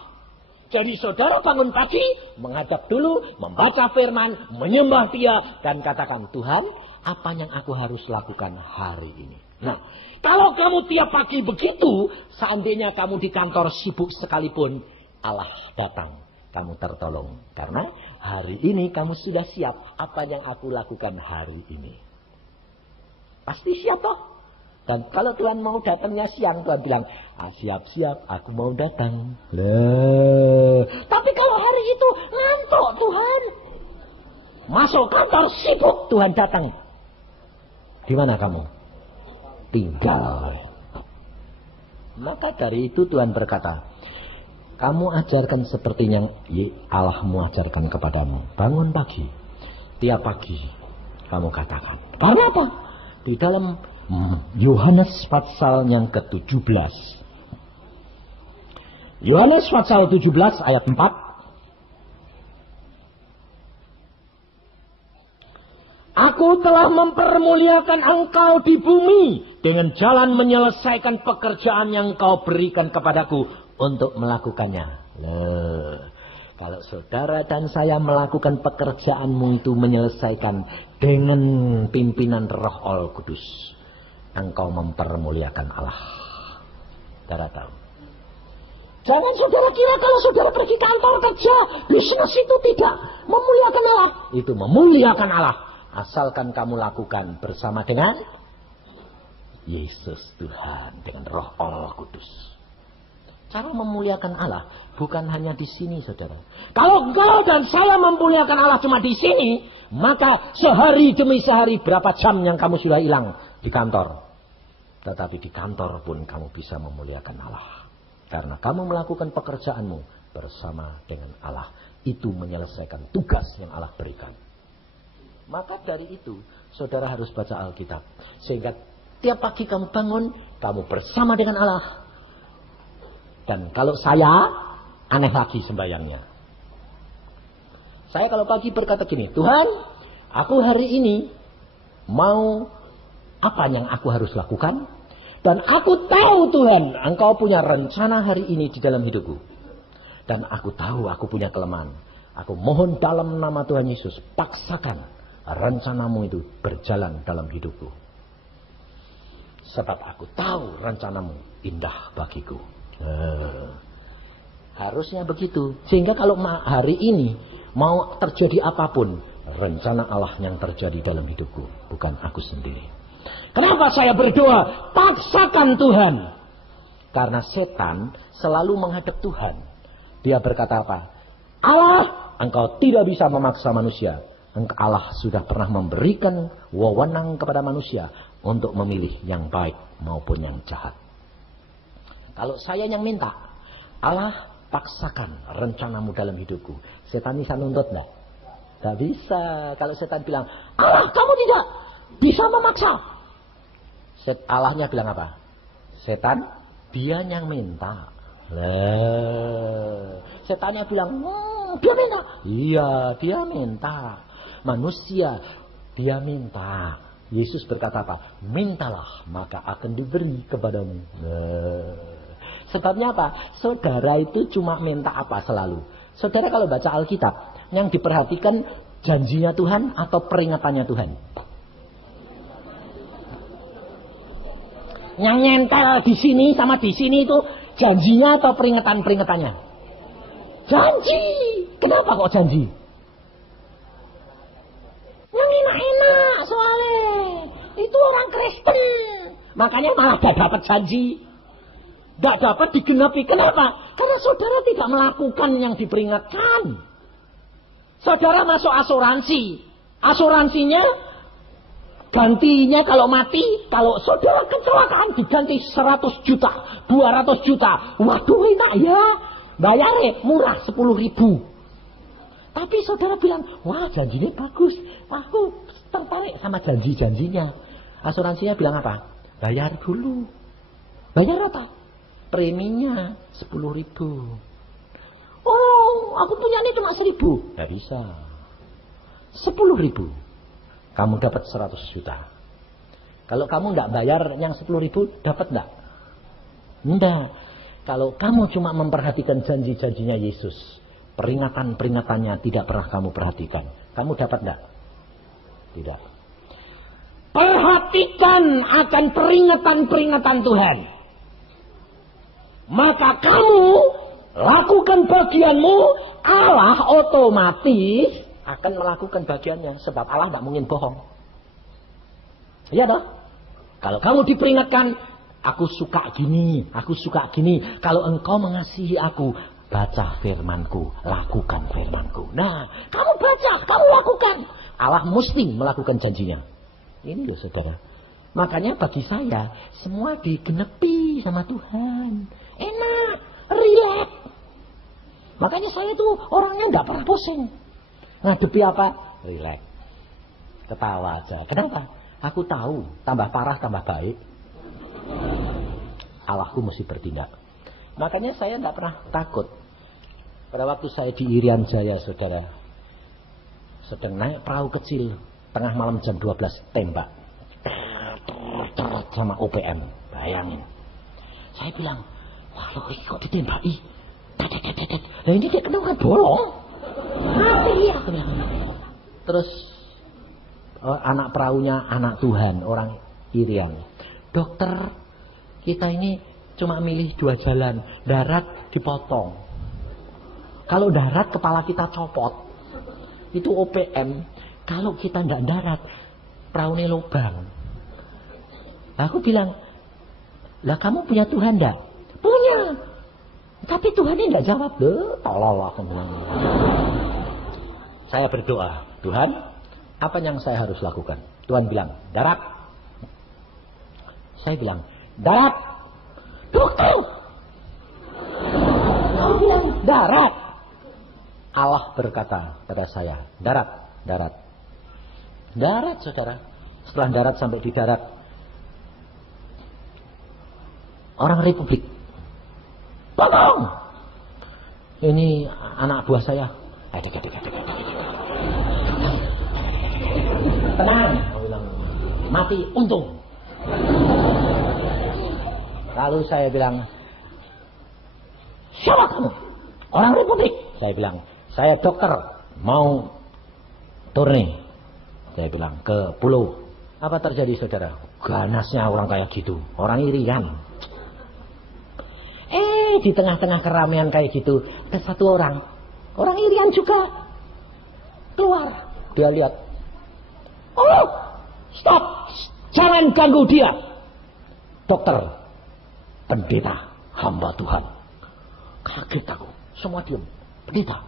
Jadi saudara bangun pagi, menghadap dulu, membaca firman, menyembah Dia, dan katakan, Tuhan, apa yang aku harus lakukan hari ini? Nah, kalau kamu tiap pagi begitu, seandainya kamu di kantor sibuk sekalipun, Allah datang, kamu tertolong. Karena hari ini kamu sudah siap apa yang aku lakukan hari ini. Pasti siap toh? Dan kalau Tuhan mau datangnya siang, Tuhan bilang, siap-siap, aku mau datang. Loh. Tapi kalau hari itu ngantuk Tuhan. Masuk kantor sibuk, Tuhan datang. Di mana kamu? Tinggal. Maka dari itu Tuhan berkata, kamu ajarkan seperti yang Allahmu ajarkan kepadamu. Bangun pagi. Tiap pagi kamu katakan. Karena apa? Di dalam Yohanes pasal yang ke-17. Yohanes pasal 17 ayat 4. Aku telah mempermuliakan engkau di bumi dengan jalan menyelesaikan pekerjaan yang kau berikan kepadaku untuk melakukannya. Loh, kalau saudara dan saya melakukan pekerjaanmu itu menyelesaikan dengan pimpinan Roh Allah Kudus, engkau mempermuliakan Allah. Saudara tahu. Jangan saudara kira kalau saudara pergi kantor kerja, bisnis itu tidak memuliakan Allah. Itu memuliakan Allah. Asalkan kamu lakukan bersama dengan Yesus Tuhan, dengan Roh Allah Kudus. Cara memuliakan Allah bukan hanya di sini, saudara. Kalau engkau dan saya memuliakan Allah cuma di sini, maka sehari demi sehari berapa jam yang kamu sudah hilang di kantor. Tetapi di kantor pun kamu bisa memuliakan Allah. Karena kamu melakukan pekerjaanmu bersama dengan Allah. Itu menyelesaikan tugas yang Allah berikan. Maka dari itu, saudara harus baca Alkitab. Sehingga tiap pagi kamu bangun, kamu bersama dengan Allah. Dan kalau saya, aneh lagi sembahyangnya. Saya kalau pagi berkata gini, Tuhan, aku hari ini mau apa yang aku harus lakukan? Dan aku tahu Tuhan, Engkau punya rencana hari ini di dalam hidupku. Dan aku tahu aku punya kelemahan. Aku mohon dalam nama Tuhan Yesus, paksakan rencanamu itu berjalan dalam hidupku. Sebab aku tahu rencanamu indah bagiku. Harusnya begitu. Sehingga kalau hari ini mau terjadi apapun, rencana Allah yang terjadi dalam hidupku, bukan aku sendiri. Kenapa saya berdoa? Paksakan Tuhan. Karena setan selalu menghadap Tuhan. Dia berkata apa? Allah, engkau tidak bisa memaksa manusia. Allah sudah pernah memberikan wewenang kepada manusia untuk memilih yang baik maupun yang jahat. Kalau saya yang minta, Allah paksakan rencanamu dalam hidupku. Setan bisa nuntut enggak? Tidak bisa. Kalau setan bilang, Allah kamu tidak bisa memaksa. Allahnya bilang apa? Setan, dia yang minta. Setannya bilang, dia minta. Iya, dia minta. Manusia, dia minta. Yesus berkata apa? Mintalah, maka akan diberi kepadamu. Sebabnya apa? Saudara itu cuma minta apa selalu? Saudara kalau baca Alkitab, yang diperhatikan janjinya Tuhan atau peringatannya Tuhan? Yang nyentel di sini sama di sini itu janjinya atau peringatan-peringatannya? Janji. Kenapa kok janji? Yang enak-enak soalnya. Itu orang Kristen. Makanya malah gak dapat janji. Gak dapat digenapi. Kenapa? Karena saudara tidak melakukan yang diperingatkan. Saudara masuk asuransi. Asuransinya gantinya kalau mati, kalau saudara kecelakaan diganti 100 juta, 200 juta. Waduh enak ya. Bayarnya murah 10.000. Tapi saudara bilang, wah janjinya bagus. Wah aku tertarik sama janji-janjinya. Asuransinya bilang apa? Bayar dulu. Bayar apa? Preminya 10.000. Oh, aku punya ini cuma 1.000. Gak bisa. 10.000. Kamu dapat 100 juta. Kalau kamu tidak bayar yang 10.000, dapat enggak? Enggak. Kalau kamu cuma memperhatikan janji-janjinya Yesus, peringatan-peringatannya tidak pernah kamu perhatikan, kamu dapat enggak? Tidak. Perhatikan akan peringatan-peringatan Tuhan. Maka kamu lakukan bagianmu, Allah otomatis akan melakukan bagiannya. Sebab Allah tidak mungkin bohong. Iya toh? Kalau kamu diperingatkan, aku suka gini, aku suka gini. Kalau engkau mengasihi aku, baca firmanku, lakukan firmanku. Nah, kamu baca, kamu lakukan. Allah mesti melakukan janjinya. Ini loh saudara. Makanya bagi saya, semua digenepi sama Tuhan. Enak, relax. Makanya saya tuh orangnya tidak pernah pusing. Ngadepi apa? Relax. Ketawa aja. Kenapa? Aku tahu, tambah parah tambah baik. Allahku mesti bertindak. Makanya saya tidak pernah takut. Pada waktu saya di Irian Jaya, saudara, sedang naik perahu kecil, tengah malam jam 12, tembak. Sama OPM, bayangin. Saya bilang, wah loh kok ditembaki? Nah ini dia kena kan bolong. Mati ya. Terus anak perahunya anak Tuhan, orang Irian. Dokter, kita ini cuma milih 2 jalan. Darat dipotong. Kalau darat kepala kita copot. Itu OPM. Kalau kita tidak darat, perahunya lubang. Aku bilang, lah kamu punya Tuhan enggak? Punya. Tapi Tuhan ini enggak jawab. Tolol aku bilang. Saya berdoa, Tuhan, apa yang saya harus lakukan? Tuhan bilang, darat. Saya bilang, darat. Dokter. Aku bilang, darat. Allah berkata pada saya, darat, darat. Darat, saudara. Setelah darat sampai di darat, orang Republik, tolong! Ini anak buah saya. Tenang, aku bilang, mati untung. Lalu saya bilang, siapa kamu? Orang Republik. Saya bilang, saya dokter, mau turne. Saya bilang, ke pulau. Apa terjadi saudara? Ganasnya orang kayak gitu. Orang iri kan. di tengah-tengah keramaian kayak gitu, ada satu orang irian juga keluar. Dia lihat, oh, stop, jangan ganggu dia. Dokter, pendeta, hamba Tuhan. Kaget aku, semua diam. Pendeta,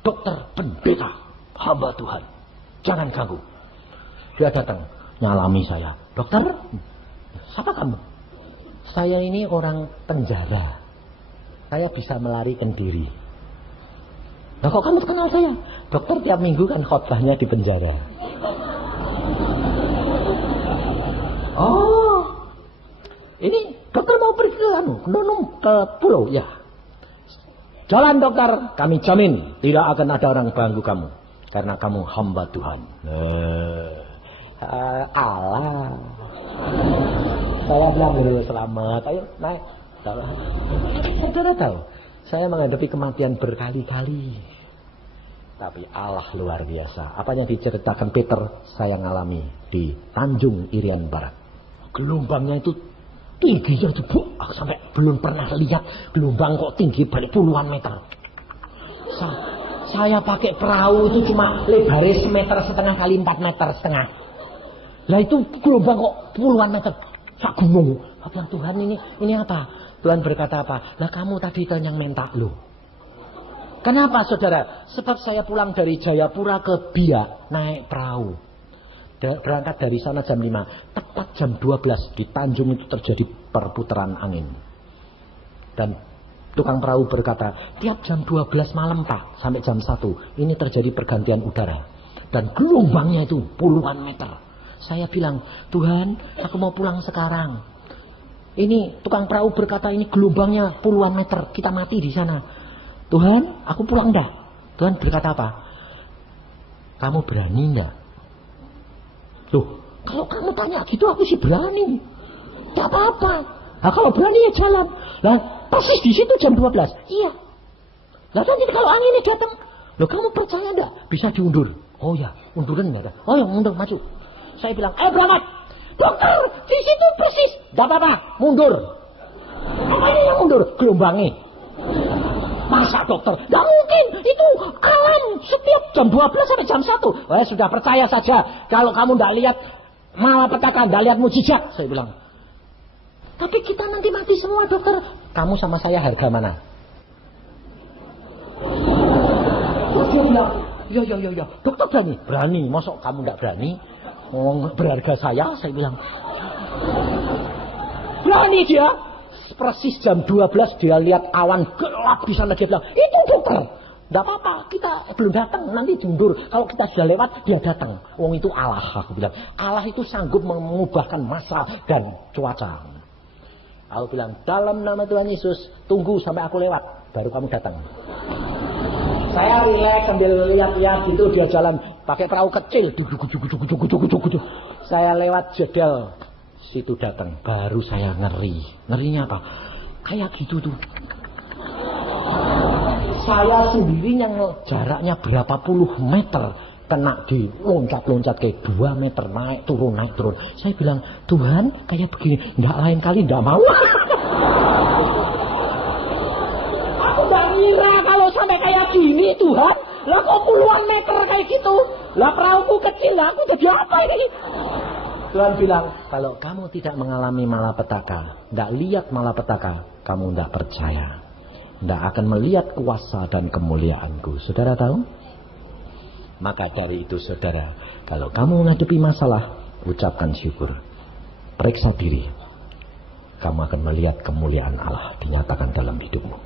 dokter, pendeta, hamba Tuhan, jangan ganggu. Dia datang, nyalami saya. Dokter, siapa kamu? Saya ini orang penjara. Saya bisa melarikan diri. Nah, kok kamu kenal saya? Dokter tiap minggu kan khotbahnya di penjara. Oh, ini dokter mau pergi ke pulau ya. Jalan dokter, kami jamin tidak akan ada orang ganggu kamu karena kamu hamba Tuhan. Allah. Saya bilang dulu selamat, ayo naik. Saudara tahu, saya menghadapi kematian berkali-kali. Tapi Allah luar biasa. Apa yang diceritakan Peter, saya ngalami di Tanjung Irian Barat. Gelombangnya itu tingginya itu sampai belum pernah lihat gelombang kok tinggi balik puluhan meter. Saya pakai perahu itu cuma lebarnya 1,5 meter kali 4,5 meter. Lah itu gelombang kok puluhan meter. Saya bingung. Apa Tuhan ini apa? Tuhan berkata apa? Lah kamu tadi kan yang minta lo. Kenapa saudara? Sebab saya pulang dari Jayapura ke Biak naik perahu. Berangkat dari sana jam 5. Tepat jam 12 di Tanjung itu terjadi perputaran angin. Dan tukang perahu berkata, tiap jam 12 malam Pak sampai jam 1 ini terjadi pergantian udara. Dan gelombangnya itu puluhan meter. Saya bilang, Tuhan aku mau pulang sekarang. Ini tukang perahu berkata ini gelombangnya puluhan meter. Kita mati di sana. Tuhan aku pulang enggak? Tuhan berkata apa? Kamu berani enggak? Loh, kalau kamu tanya gitu aku sih berani. Tidak apa-apa. Nah, kalau berani ya jalan. Lah, persis di situ jam 12. Iya. Lah nanti kalau anginnya datang, loh kamu percaya enggak? Bisa diundur. Oh ya, unduran enggak ada. Oh ya, mundur maju. Saya bilang, ayo berangkat. Dokter, di situ persis. Enggak apa-apa, mundur. Apanya yang mundur? Gelombangnya. Masa dokter? Tidak mungkin. Itu alam. Setiap jam 12 sampai jam 1. Wah, sudah percaya saja. Kalau kamu tidak lihat malapetaka, tidak lihat mujizat. Saya bilang. Tapi kita nanti mati semua dokter. Kamu sama saya harga mana? Dia bilang, ya. Dokter berani? Berani. Masa kamu tidak berani? Oh, berharga saya bilang. Berani dia. Persis jam 12 dia lihat awan gelap di sana, dia bilang, itu dokter. Tidak apa-apa, kita belum datang, nanti diundur. Kalau kita sudah lewat, dia datang. Wong itu Allah, aku bilang. Allah itu sanggup mengubahkan masa dan cuaca. Aku bilang, dalam nama Tuhan Yesus, tunggu sampai aku lewat, baru kamu datang. Saya rileks sambil lihat-lihat gitu, dia jalan pakai perahu kecil. Saya lewat jedel. Situ datang, baru saya ngeri. Ngerinya apa? Kayak gitu tuh. Saya sendiri yang jaraknya berapa puluh meter kena di loncat-loncat kayak 2 meter naik turun. Saya bilang, Tuhan kayak begini, nggak lain kali nggak mau. Aku nggak ngira kalau sampai kayak gini Tuhan. Lah kok puluhan meter kayak gitu. Lah perahuku kecil, lah aku jadi apa ini? Tuhan bilang, kalau kamu tidak mengalami malapetaka, tidak lihat malapetaka, kamu tidak percaya. Tidak akan melihat kuasa dan kemuliaanku. Saudara tahu? Maka dari itu saudara, kalau kamu menghadapi masalah, ucapkan syukur. Periksa diri. Kamu akan melihat kemuliaan Allah dinyatakan dalam hidupmu.